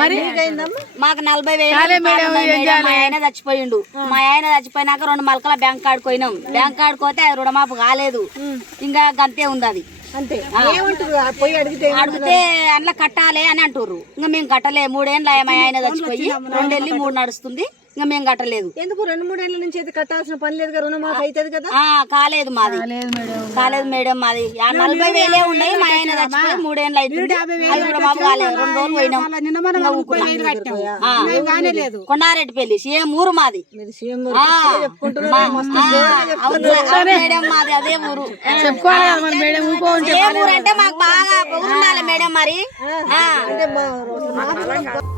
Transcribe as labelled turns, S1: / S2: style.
S1: మరి
S2: మాకు నలభై వేలు మా ఆయన చచ్చిపోయిండు. మా ఆయన చచ్చిపోయినాక రెండు మలకల బ్యాంక్ కార్డు పోయినాం బ్యాంక్ కార్డు పోతే అది రుణమాపు కాలేదు. ఇంకా గంతే ఉంది అది
S1: అంతే ఏమంటారు ఆ పోయి అడిగితే
S2: అడిగితే అందులో కట్టాలి అని అంటారు ఇంకా మేము కట్టలే. మూడేళ్ళు మా ఆయన చచ్చిపోయి రెండేళ్ళు మూడు నడుస్తుంది. ఇంకా మేము కట్టలేదు.
S1: ఎందుకు రెండు మూడేళ్ళ నుంచి అయితే కట్టాల్సిన పని లేదు కదా? రుణమాఫీ అవుతుంది కదా?
S2: కాలేదు మాది.
S1: కాలేదు మేడం. మాది.
S2: నలభై వేలే ఉన్నాయి మా ఆయన చచ్చిపోయి మూడేళ్ళు మాకు కాలేదు రెండు. కొండారెడ్డి పెళ్ళి సేమ్ ఊరు మాది. మేడం మాది అదే ఊరు.
S1: ఏ
S2: అంటే మాకు బాగా ఉండాలి మేడం మరి.
S1: మాకు